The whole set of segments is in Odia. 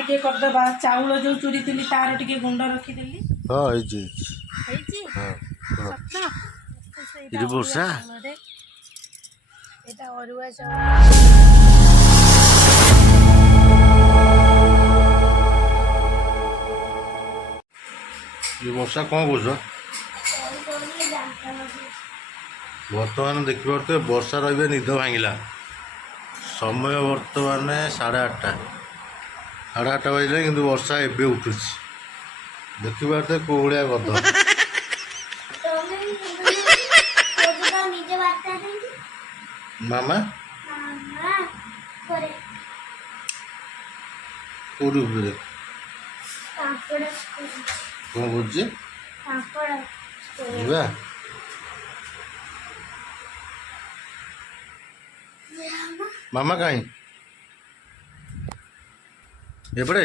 टिके करदबा चाउल जो चूरी थी तार टिके गुंड रखीदेली हाँ वर्षा এটা অরুয়া চাউল ये वर्षा कौन कौच बर्तमान देख पारे वर्षा रही निद भांगला समय बर्तमान 8:30 बजला कि वर्षा एवं उठू देखिए कौ भाया गध मामा कौटी कौन बुझे जा मामा कहीं एपटे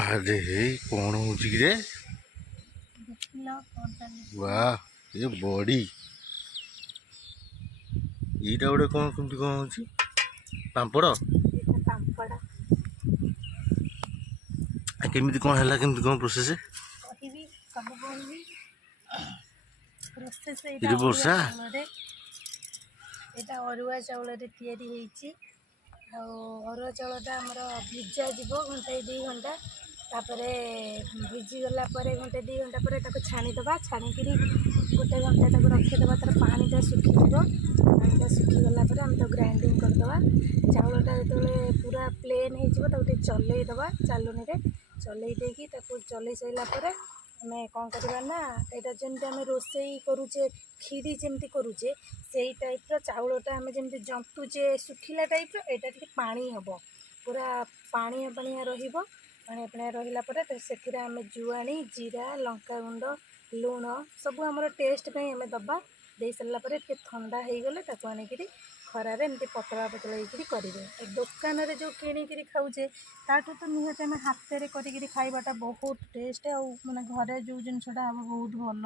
अरे कौन हो वाह ये बॉडी यहीटा गोटे कौन कमी कौन हो पापड़ केमी कौन है केमी कौन प्रोसेस वर्षा এটা অরুয়া চাউলরে তৈরি হয়েছি অরুয়া চাউলটা আমার ভিজা যাব ঘন্টায় 2 ঘন্টা তারপরে ভিজিগলা পরে ঘন্টায় 2 ঘন্টা পরে তাকে ছাড়িদেবা ছাড়িকি গোটে ঘন্টা তাকে রখিদেবা তার পানিটা শুখিଯିବ পানিটা শুখিগলা পরে আমি তাকে গ্রাইंडिंग କରିଦେବା ଚାଉଳଟା ଯେତେବେଳେ ପୁରା ପ୍ଲେନ୍ ହେଇଯିବ ତାକୁ ଟିକେ ଚଲେଇଦେବା ଚାଲୁଣିରେ ଚଲେଇ ଦେଇକି ତାକୁ ଚଲେଇ ସାରିଲା ପରେ ଆମେ କ'ଣ କରିବା ନା ଏଇଟା ଯେମିତି ଆମେ ରୋଷେଇ କରୁଛେ କ୍ଷୀରି ଯେମିତି କରୁଛେ ସେଇ ଟାଇପ୍ର ଚାଉଳଟା ଆମେ ଯେମିତି ଜନ୍ତୁଛେ ଶୁଖିଲା ଟାଇପ୍ର ଏଇଟା ଟିକେ ପାଣି ହେବ ପୁରା ପାଣିଆ ପାଣିଆ ରହିବ ପାଣିଆ ପାଣିଆ ରହିଲା ପରେ ସେଥିରେ ଆମେ ଜୁଆଣି ଜିରା ଲଙ୍କାଗୁଣ୍ଡ ଲୁଣ ସବୁ ଆମର ଟେଷ୍ଟ ପାଇଁ ଆମେ ଦେବା ଦେଇ ସାରିଲା ପରେ ଟିକେ ଥଣ୍ଡା ହେଇଗଲେ ତାକୁ ଆଣିକିରି ଖରାରେ ଏମିତି ପତଳା ପତଳା ହେଇକିରି କରିବେ ଦୋକାନରେ ଯେଉଁ କିଣିକିରି ଖାଉଛେ ତାଠୁ ତ ନିହାତି ଆମେ ହାତରେ କରିକିରି ଖାଇବାଟା ବହୁତ ଟେଷ୍ଟ ଆଉ ମାନେ ଘରେ ଯେଉଁ ଜିନିଷଟା ହେବ ବହୁତ ଭଲ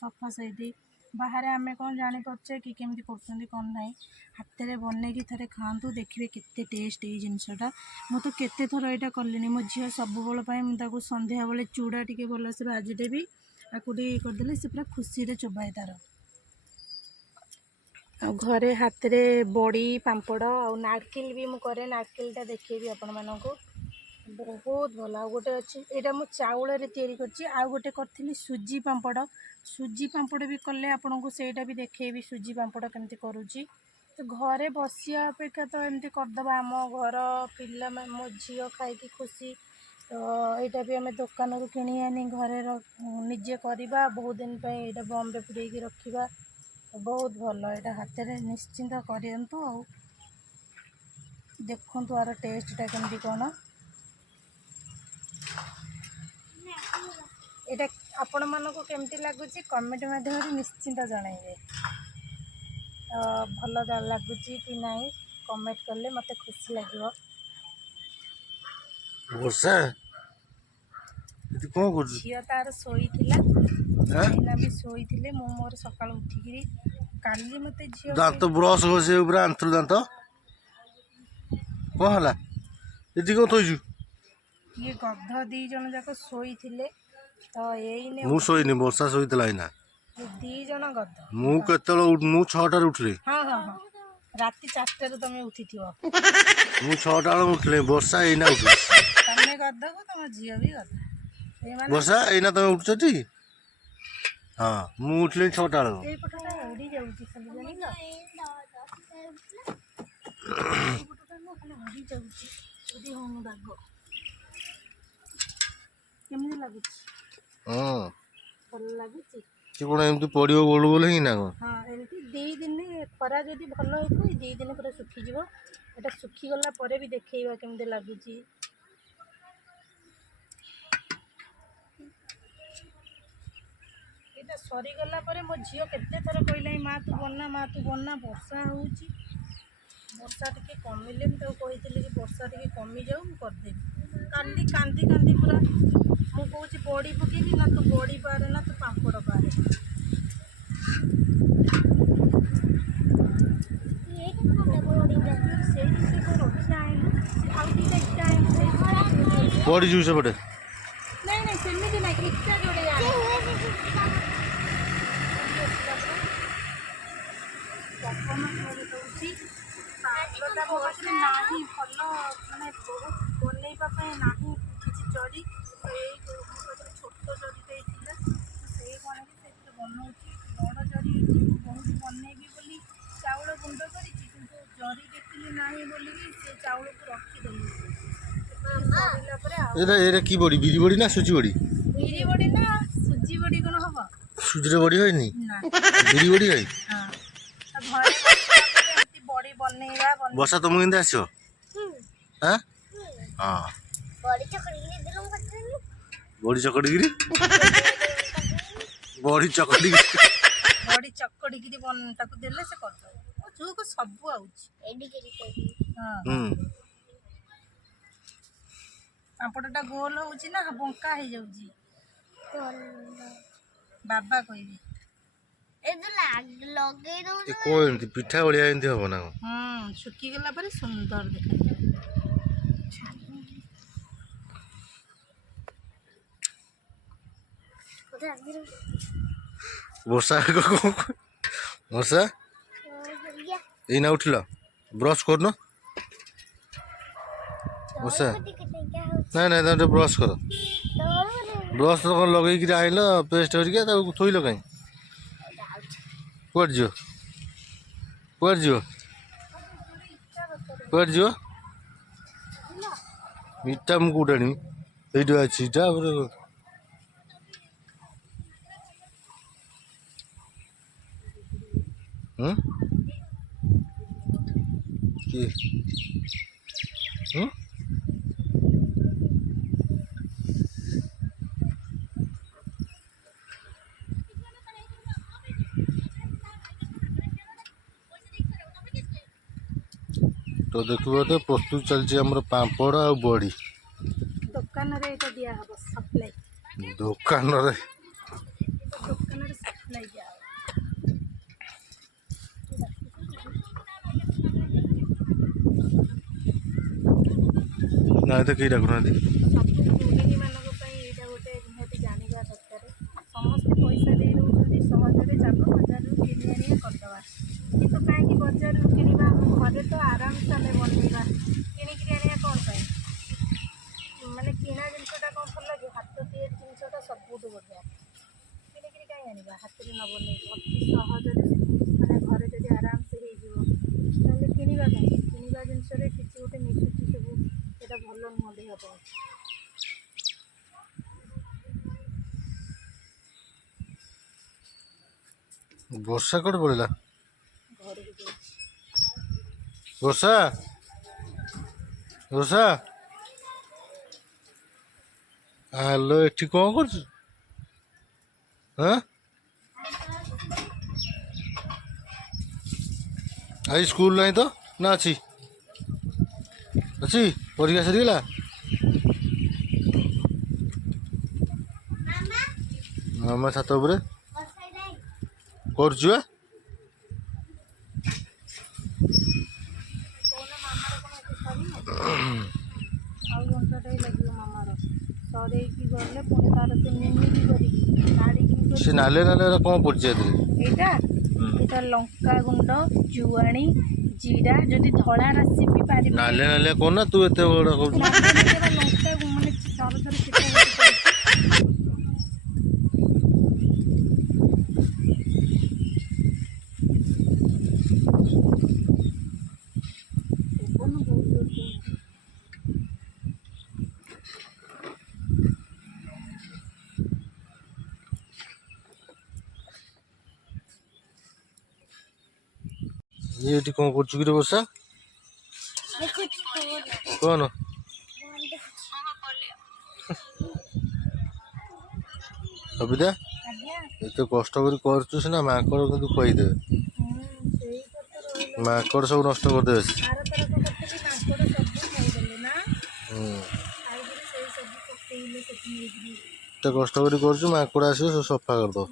ସଫା ସେଇଠି ବାହାରେ ଆମେ କ'ଣ ଜାଣିପାରୁଛେ କି କେମିତି କରୁଛନ୍ତି କ'ଣ ନାହିଁ ହାତରେ ବନେଇକି ଥରେ ଖାଆନ୍ତୁ ଦେଖିବେ କେତେ ଟେଷ୍ଟ ଏଇ ଜିନିଷଟା ମୁଁ ତ କେତେ ଥର ଏଇଟା କଲିଣି ମୋ ଝିଅ ସବୁବେଳ ପାଇଁ ମୁଁ ତାକୁ ସନ୍ଧ୍ୟାବେଳେ ଚୁଡ଼ା ଟିକେ ଭଲସେ ଭାଜିଦେବି ଆକୁ ଟିକେ କରିଦେଲେ ସେ ପୁରା ଖୁସିରେ ଚୋବାଏ ତାର ଆଉ ଘରେ ହାତରେ ବଡ଼ି ପାମ୍ପଡ଼ ଆଉ ନାରକେଲ ବି ମୁଁ କରେ ନାରକେଲଟା ଦେଖେଇବି ଆପଣମାନଙ୍କୁ ବହୁତ ଭଲ ଆଉ ଗୋଟେ ଅଛି ଏଇଟା ମୁଁ ଚାଉଳରେ ତିଆରି କରିଛି ଆଉ ଗୋଟେ କରିଥିଲି ସୁଜି ପାମ୍ପଡ଼ ବି କଲେ ଆପଣଙ୍କୁ ସେଇଟା ବି ଦେଖେଇବି ସୁଜି ପାମ୍ପଡ଼ କେମିତି କରୁଛି ତ ଘରେ ବସିବା ଅପେକ୍ଷା ତ ଏମିତି କରିଦେବା ଆମ ଘର ପିଲାମାନେ ମୋ ଝିଅ ଖାଇକି ଖୁସି ତ ଏଇଟା ବି ଆମେ ଦୋକାନରୁ କିଣି ଆଣି ଘରେ ନିଜେ କରିବା ବହୁତ ଦିନ ପାଇଁ ଏଇଟା ବମ୍ବେ ପୁରେଇକି ରଖିବା ବହୁତ ଭଲ ଏଇଟା ହାତରେ ନିଶ୍ଚିନ୍ତ କରନ୍ତୁ ଆଉ ଦେଖନ୍ତୁ ଆର ଟେଷ୍ଟଟା କେମିତି କ'ଣ ଏଇଟା ଆପଣମାନଙ୍କୁ କେମିତି ଲାଗୁଛି କମେଣ୍ଟ ମାଧ୍ୟମରେ ନିଶ୍ଚିନ୍ତ ଜଣାଇବେ ତ ଭଲ ଲାଗୁଛି କି ନାହିଁ କମେଣ୍ଟ କଲେ ମୋତେ ଖୁସି ଲାଗିବ वर्षा कौन कर ଝିଅ ତାର ଶୋଇଥିଲା ଏଇନା ବି ଶୋଇଥିଲେ ମୁଁ ମୋର ସକାଳୁ ଉଠିକିରି କାଲି ମୋତେ ଝିଅ दांत ब्रश घसे आंथु दांत कौन है ये कौन थोचु ଇଏ ଗଧ 2 ଜଣ ଯାକ ଶୋଇଥିଲେ ତ ଏଇନେ मु शोनी वर्षा शोला ना 2 ଜଣ ଗଧ मु केत मु 6टार उठली ହଁ ରାତି 4ଟାରୁ ତମେ ଉଠିଥିବ मु 6टा उठली वर्षा एना उठ ତମେ ଗଧକୁ ତମ ଝିଅ ବି ଗଧ वर्षा एना तुम उठुची हाँ मु उठली 6टा ଏଇ ପଟଟା ଉଡ଼ି ଯାଉଛି ଖାଲି ଜାଣିଲ ଏଇ ପଟଟା ନା ଖାଲି ଉଡ଼ି ଯାଉଛି ଉଡ଼ି ହଉନି ବାଗ କେମିତି ଲାଗୁଛି हाँ ଭଲ ଲାଗୁଛି ସେ କ'ଣ ଏମିତି ପଡ଼ିବ ଗୋଳ ଗୋଳ ହେଇକି ନା କ'ଣ ହଁ ଏମିତି 2 ଦିନ ଖରା ଯଦି ଭଲ ହେଇଥିବ 2 ଦିନ ପୁରା ଶୁଖିଯିବ ଏଇଟା ଶୁଖିଗଲା ପରେ ବି ଦେଖେଇବା କେମିତି ଲାଗୁଛି ଏଇଟା ସରିଗଲା ପରେ ମୋ ଝିଅ କେତେ ଥର କହିଲାଣି ମା ତୁ ବନା ବର୍ଷା ହେଉଛି ବର୍ଷା ଟିକେ କମିଲେ ମୁଁ ତାକୁ କହିଥିଲି କି ବର୍ଷା ଟିକେ କମିଯାଉ ମୁଁ କରିଦେବି କାଲି କାନ୍ଦି ପୁରା ମୁଁ କହୁଛି ବଡ଼ି ପକେଇବି ନା ତୁ ବଡ଼ି ପାରେ ନା ତୁ ପାମ୍ପଡ଼ ପଡ଼ିଯିବୁ ସେପଟେ। ନାଇଁ ନାଇଁ ସେମିତି ନାଇଁ ଇଟା ଯୋଡ଼େ ଜାଣି ପବନ ଜୋରେ ଦଉଛି ପାଗଟା ମୋ ପାଖରେ ନାହିଁ ଭଲ ମାନେ ବହୁତ ବନେଇବା ପାଇଁ ନାହିଁ କିଛି ଜରି ତ ଏଇ ମୋ ପାଖରେ ଛୋଟ ଜରିଟେ ଥିଲା ସେଇ କଣକି ସେଥିରେ ବନଉଛି ବଡ଼ ଜରି ବହୁତ ବନେଇବି ବୋଲି ଚାଉଳ ଗୁଣ୍ଡ କରିଛି କିନ୍ତୁ ଜରି ଦେଖିଲି ନାହିଁ ବୋଲିକି ସେ ଚାଉଳକୁ ରଖିଦେଲି ସରିଲା ପରେ ଆଉ ଏଇଟା କି ବଡ଼ି ବିରି ବଡ଼ି ନା ସୁଜି ବଡ଼ି? ବିରି ବଡ଼ି ନା ସୁଜି ବଡ଼ି କ'ଣ ହବ? ସୁଜିରେ ବଡ଼ି ହয়ନି ନା ବିରି ବଡ଼ି হয়। ହଁ ତ ଘରେ ବସିଲା ପରେ ଏମିତି ବଡ଼ି ବନେଇବା ବର୍ଷା ତୁମକୁ କେମିତି ଆସିବ? ହଁ ହଁ ବଡ଼ି ଚକଟିକିରି ଦେଲୁ କରିଦେଲୁ ବଡ଼ି ଚକଟିକିରି ବଡ଼ି ଚକଟିକିରି ବଡ଼ି ଚକଟିକିରି ତାକୁ ଦେଲେ ସେ କରିଦେବ ମୋ ଝିଅକୁ ସବୁ ଆଉଛି ହଁ ହୁଁ ପାମ୍ପଡ଼ଟା ଗୋଲ ହେଉଛି ନା ବଙ୍କା ହେଇଯାଉଛି ବାବା କହିବେ ଏ କୋଉ ଏମିତି ପିଠା ଭଳିଆ ଏମିତି ହବ ନା କଣ? ଶୁଖିଗଲା ପରେ ସୁନ୍ଦର ଦେଖାଯାଏ ବର୍ଷା ବର୍ଷା ଏଇନା ଉଠିଲ ବ୍ରସ୍ କରୁନ ବର୍ଷା ନାଇଁ ନାଇଁ ତମେ ଟିକେ ବ୍ରସ୍ କର ବ୍ରସ୍ ତ କ'ଣ ଲଗେଇକିରି ଆଇଲ ପେଷ୍ଟ ହେରିକା ତାକୁ ଥୋଇଲ କାଇଁ? କୁଆଡ଼େ ଯିବ କୁଆଡ଼େ ଯିବ କୁଆଡ଼େ ଯିବ? ଇଟା ମୁଁ କୋଉଠି ଆଣିବି ଏଇଠି ଅଛି ଇଟା କି ତ ଦେଖିବ ତ ପ୍ରସ୍ତୁତ ଚାଲିଛି ଆମର ପାମ୍ପଡ଼ ଆଉ ବଡ଼ି ଦୋକାନରେ ଏଇଟା ଦିଆହବ ସପ୍ଲାଇ ଦୋକାନରେ ସପ୍ଲାଇ ଦିଆହବ ନାଇଁ ତ କେହି ଡାକୁନାହାନ୍ତି ସବୁ ଗୃହିଣୀମାନଙ୍କ ପାଇଁ ଏଇଟା ଗୋଟେ ନିହାତି ଜାଣିବା ଦରକାର ସମସ୍ତେ ପଇସା ଦେଇ ଦେଉଛନ୍ତି ସହଜରେ ଚାଲ ବଜାରରୁ କିଣି ଆଣିବା କରିଦେବା କିନ୍ତୁ କାହିଁକି ବଜାରରୁ କିଣିବା ଘରେ ତ ଆରାମସେ ଆମେ ବନେଇବା କିଣିକିରି ଆଣିବା କ'ଣ ପାଇଁ ମାନେ କିଣା ଜିନିଷଟା କ'ଣ ଭଲ ଲାଗେ ହାତ ତିଆରି ଜିନିଷଟା ସବୁଠୁ ବଢ଼ିଆ କିଣିକିରି କାହିଁ ଆଣିବା ହାତରେ ନ ବନେଇକି ଅତି ସହଜରେ ମାନେ ଘରେ ଯଦି ଆରାମସେ ହେଇଯିବ ତାହେଲେ କିଣିବା କାହିଁକି କିଣିବା ଜିନିଷରେ କିଛି ଗୋଟେ ମିଶୁଛି ସବୁ ସେଇଟା ଭଲ ନୁହଁ ଦେହ ପାଇଁ ବର୍ଷା କୁଆଡ଼େ ପଳେଇଲା ଘରକୁ ଯାଇଛି ବର୍ଷା ବର୍ଷା ହ୍ୟାଲୋ ଏଠି କ'ଣ କରୁଛୁ ହଁ ଆଜି ସ୍କୁଲ ନାହିଁ ତ ନା ଅଛି ଅଛି ପରୀକ୍ଷା ସରିଗଲା ମାମା ଛାତ ଉପରେ କରୁଛୁ ବା ଆଉ ଘଣ୍ଟାଟେ ଲାଗିବ ମାମାର ସରେଇକି ଗଲେ ପୁଣି ତାର ସେ ନିମିକି କରିକି କାଢ଼ିକି ସେ ନାଲେ ନାଲେ କ'ଣ ପଡ଼ିଛି ଏଥିରେ ଏଇଟା ଲଙ୍କା ଗୁଣ୍ଡ ଜୁଆଣି ଜିରା ଯଦି ଧଳା ରାଶି ବି ପାରିବେ ନାଲେ ନାଲେ କ'ଣ ନା ତୁ ଏତେ ବଡ଼ କହୁଛୁ ଲଙ୍କା ମାନେ ଥରେ ଥରେ ଛିଟା ଇଏ ଏଠି କ'ଣ କରୁଛୁ କିରେ ବର୍ଷା କ'ଣ ସବିତା ଏତେ କଷ୍ଟ କରି କରୁଛୁ ସିନା ମାଙ୍କଡ଼ କିନ୍ତୁ କହିଦେବେ ମାଙ୍କଡ଼ ସବୁ ନଷ୍ଟ କରିଦେବେ ଏତେ କଷ୍ଟ କରି କରୁଛୁ ମାଙ୍କଡ଼ ଆସିବ ସବୁ ସଫା କରିଦେବ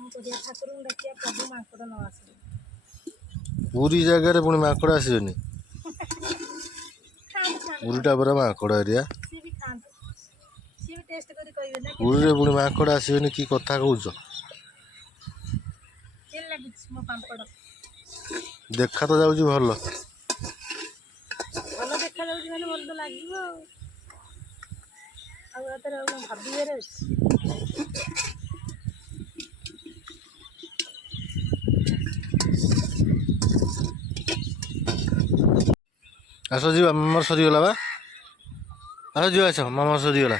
ପୁରୀ ଜାଗାରେ ପୁଣି ମାଙ୍କଡ଼ ଆସିବେନି ପୁରୀଟା ପୁରା ମାଙ୍କଡ଼ ଏରିଆ ହେଇଗଲା। ପୁରୀରେ ପୁଣି ମାଙ୍କଡ଼ ଆସିବେନି କି କଥା କହୁଛ? କେମିତି ଲାଗୁଛି ମୋ ପାମ୍ପଡ଼? ଦେଖା ତ ଯାଉଛି ଭଲ। ଭଲ ଦେଖାଯାଉଛି ମାନେ ଭଲ ତ ଲାଗିବ ଆଉ ଏଥିରେ ଆଉ କଣ ଭାବିବାରେ ଅଛି? ଆସ ଯିବା, ମାମାର ସରିଗଲା ବା। ଆସ ଯିବା, ଆସ ମାମାର ସରିଗଲା।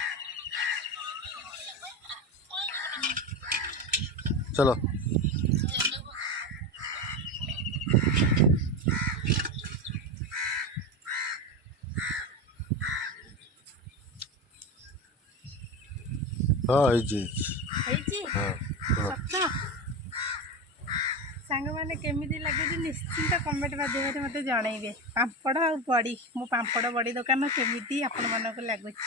ଚलो। ହଁ ହେଇଛି ହେଇଛି ହଁ। ସତ? ସାଙ୍ଗମାନେ କେମିତି ଲାଗୁଛି ନିଶ୍ଚିନ୍ତ କମେଣ୍ଟ ମାଧ୍ୟମରେ ମୋତେ ଜଣେଇବେ। ପାମ୍ପଡ଼ ଆଉ ବଡ଼ି, ମୋ ପାମ୍ପଡ଼ ବଡ଼ି ଦୋକାନ କେମିତି ଆପଣମାନଙ୍କୁ ଲାଗୁଛି?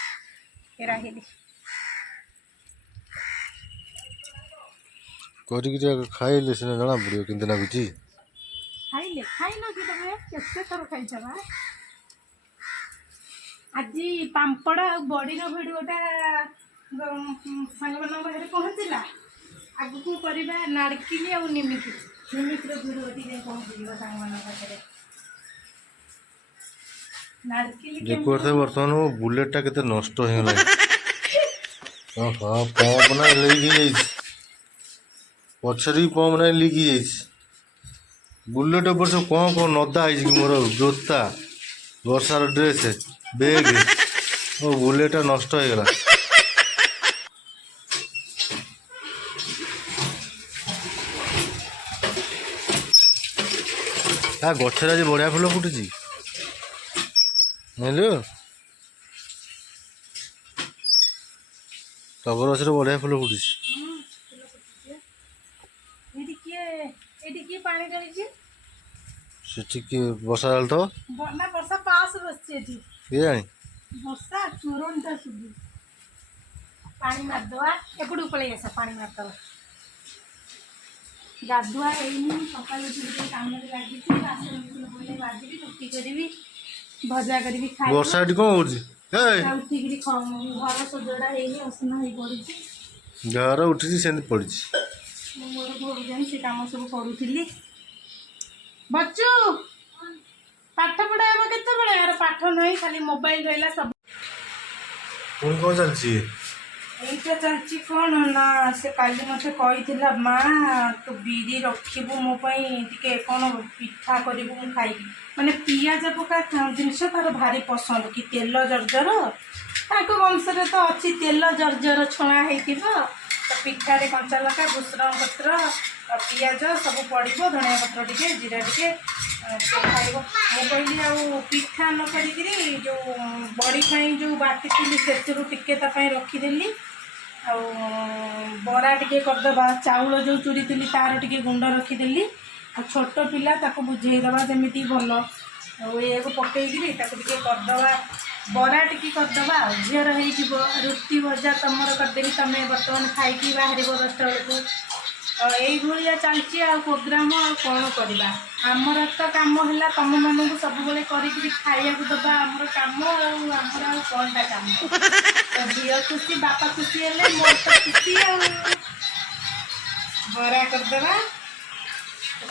ରହିଲି। କରିକି ଖାଇଲେ ସିନା ଜଣା ପଡ଼ିବ କେମିତି ଲାଗୁଛି। ଖାଇଲେ ଖାଇନ କି ତମେ? କେତେ ଥର ଖାଇଛ ବା? ଆଜି ପାମ୍ପଡ଼ ଆଉ ବଡ଼ିର ଭିଡ଼ିଓଟା ସାଙ୍ଗମାନଙ୍କ ପାଖରେ ପହଞ୍ଚିଲା। ଆଗକୁ କରିବା ନାଡ଼କିଲି ଆଉ ନିମିକି। ନିମିକିର ଭିଡ଼ିଓ ଟିକେ ପହଞ୍ଚିଯିବ ସାଙ୍ଗମାନଙ୍କ ପାଖରେ। ନାଡ଼କିଲି ଦେଖୁଥିବେ ବର୍ତ୍ତମାନ ମୋ ବୁଲେଟଟା କେତେ ନଷ୍ଟ ହେଇଗଲାଣି। ଓହୋ, ପମ୍ପ ନା ଲିକ୍ ହେଇଯାଇଛି। ପଛରେ ବି ପମ୍ପ ନାହିଁ, ଲିକ୍ ହେଇଯାଇଛି। ବୁଲେଟ ଉପରେ ସବୁ କ'ଣ ନଦା ହେଇଛି କି ମୋର ଜୋତା, ବର୍ଷାର ଡ୍ରେସ୍, ବେଗ୍। ମୋ ବୁଲେଟଟା ନଷ୍ଟ ହେଇଗଲା। ଗଛରେ ଆଜି ବଢ଼ିଆ ଫୁଲ ଫୁଟୁଛି ବୁଝିଲୁ। ଟଗର ଗଛରେ ବଢ଼ିଆ ଫୁଲ ଫୁଟୁଛି। ଏଇଠି କିଏ ପାଣି ଢାଳିଛି? ସେଠି କିଏ ବର୍ଷା ଢାଳୁଥିବ? ନା ବର୍ଷା ପାସ୍ ବସିଛି ଏଠି। କିଏ ଜାଣି? ବର୍ଷା ଚୋରଣଟା ଶୁଭୁ। ପାଣି ମାରିଦେବା, ଏପଟକୁ ପଳେଇ ଆସ, ପାଣି ମାରିଦେବା। ଗାଧୁଆ ହେଇନି, ସକାଳୁ ଟିକେ କାମରେ ଲାଗିଛି। ବାସନ ବୋଲେ ବାଜିବି, ରୁଟି କରିବି, ଭଜା କରିବି, ଖାଇବି। ବର୍ଷା ଏଠି କ'ଣ ହଉଛି? ଉଠିକିରି ଘର ସଜଡ଼ା ହେଇନି, ଅସନା ହେଇ ପଡ଼ିଛି। ଘର ଉଠିଛି ସେମିତି ପଡ଼ିଛି। ମୁଁ ମୋର ଘରୁ ଯାଇ ସେ କାମ ସବୁ କରୁଥିଲି। ବଚୁ ପାଠ ପଢ଼ା ହେବ କେତେବେଳେ? ଆର ପାଠ ନାହିଁ, ଖାଲି ମୋବାଇଲ ରହିଲା ସବୁ। ପୁଣି କ'ଣ ଚାଲିଛି? এইটা ଚାଲିଛି କ'ଣ ନା, ସେ କାଲି ମୋତେ କହିଥିଲା ମା ତୁ ବିରି ରଖିବୁ ମୋ ପାଇଁ, ଟିକେ କ'ଣ ପିଠା କରିବୁ ମୁଁ ଖାଇବି। ମାନେ ପିଆଜ ପକା ଜିନିଷ ତାର ଭାରି ପସନ୍ଦ, କି ତେଲ ଜର୍ଜର। ତାଙ୍କ ବଂଶରେ ତ ଅଛି ତେଲ ଜର୍ଜର ଛଣା ହେଇଥିବ। ତ ପିଠାରେ କଞ୍ଚା ଲଙ୍କା, ଭୃଷଙ୍ଗ ପତ୍ର, ପିଆଜ ସବୁ ପଡ଼ିବ, ଧଣିଆ ପତ୍ର ଟିକେ, ଜିରା ଟିକେ ଖାଇବ। ମୁଁ କହିଲି ଆଉ ପିଠା ନ କରିକିରି ଯେଉଁ ବଡ଼ି ପାଇଁ ଯେଉଁ ବାଟିଥିଲି ସେଥିରୁ ଟିକେ ତା ପାଇଁ ରଖିଦେଲି। ଆଉ ବରା ଟିକେ କରିଦେବା, ଚାଉଳ ଯେଉଁ ଚୁରିଥିଲି ତାର ଟିକେ ଗୁଣ୍ଡ ରଖିଦେଲି। ଆଉ ଛୋଟ ପିଲା ତାକୁ ବୁଝେଇଦେବା ଯେମିତି ଭଲ। ଆଉ ଏହାକୁ ପକେଇକିରି ତାକୁ ଟିକେ କରିଦେବା, ବରା ଟିକେ କରିଦେବା। ଆଉ ଝିଅର ହେଇଯିବ। ରୁଟି ଭଜା ତମର କରିଦେବି, ତମେ ବର୍ତ୍ତମାନ ଖାଇକି ବାହାରିବ 10ଟା ବେଳକୁ। এইଭଳିଆ ଚାଲିଛି ଆଉ ପ୍ରୋଗ୍ରାମ। ଆଉ କ'ଣ କରିବା? ଆମର ତ କାମ ହେଲା ତମମାନଙ୍କୁ ସବୁବେଳେ କରିକିରି ଖାଇବାକୁ ଦେବା, ଆମର କାମ। ଆଉ ଆମର ଆଉ କ'ଣଟା କାମ? ଝିଅ ଖୁସି, ବାପା ଖୁସି ହେଲେ ମୋର ତ ଖୁସି। ଆଉ ବରା କରିଦେବା,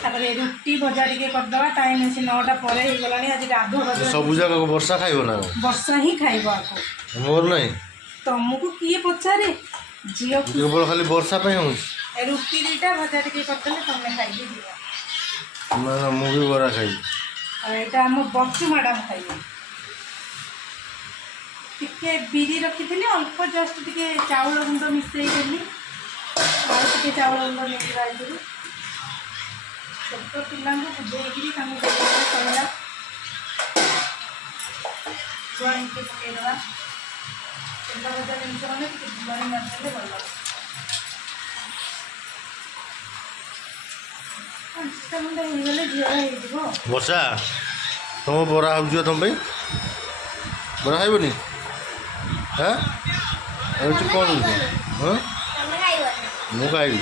ତାପରେ ରୁଟି ଭଜା ଟିକେ କରିଦେବା। ଟାଇମ୍ ଅଛି 9ଟା ପରେ ହେଇଗଲାଣି। ଆଜି ଗାଧୁଆ ସବୁ ଯାକ ବର୍ଷା ଖାଇବ ନା? ବର୍ଷା ହିଁ ଖାଇବ ଆକୁ। ମୋର ନାହିଁ। ତମକୁ କିଏ ପଚାରେ? ଝିଅ କେବଳ ଖାଲି ବର୍ଷା ପାଇଁ ହେଉଛି। ରୁଟି ଦୁଇଟା ଭଜା ଟିକେ କରିଦେଲେ ତମେ ଖାଇକି ଯିବ। ନା ନା, ମୁଁ ବି ବରା ଖାଇବି। ଆଉ ଏଇଟା ଆମ ବଚୁ ମ୍ୟାଡ଼ାମ ଖାଇବ। ଟିକେ ବିରି ରଖିଥିଲି, ଅଳ୍ପ ଜଷ୍ଟ ଟିକେ ଚାଉଳ ଗୁଣ୍ଡ ମିଶାଇଦେଲି। ଆଉ ଟିକେ ଚାଉଳ ଗୁଣ୍ଡ ନେଇକି ଯାଇଥିଲି। ଛୋଟ ପିଲାଙ୍କୁ ବୁଝେଇକିରି ତାଙ୍କୁ ଦେଇଦେବା ସରିଲା। ଜୁଆଣି ଟିକେ ପକାଇଦେବା। ତେଲ ଭଜା ଜିନିଷ ମାନେ ଟିକେ ଜୁଆଣି ମାରିଦେଲେ ଭଲ। 5ଟା ଖଣ୍ଡେ ହେଇଗଲେ ଝିଅର ହେଇଯିବ। ବର୍ଷା ତମ ବରା ହେଉଛି ତମ ପାଇଁ? ବରା ଖାଇବନି? ହଁ ଏଠି କ'ଣ ହେଉଛି? ହଁ ମୁଁ ଖାଇବି।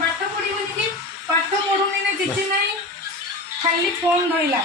ପାଠ ପଢ଼ିବନି କି? ପାଠ ପଢ଼ୁନି ନା କିଛି ନାହିଁ, ଖାଲି ଫୋନ୍ ଧଇଲା।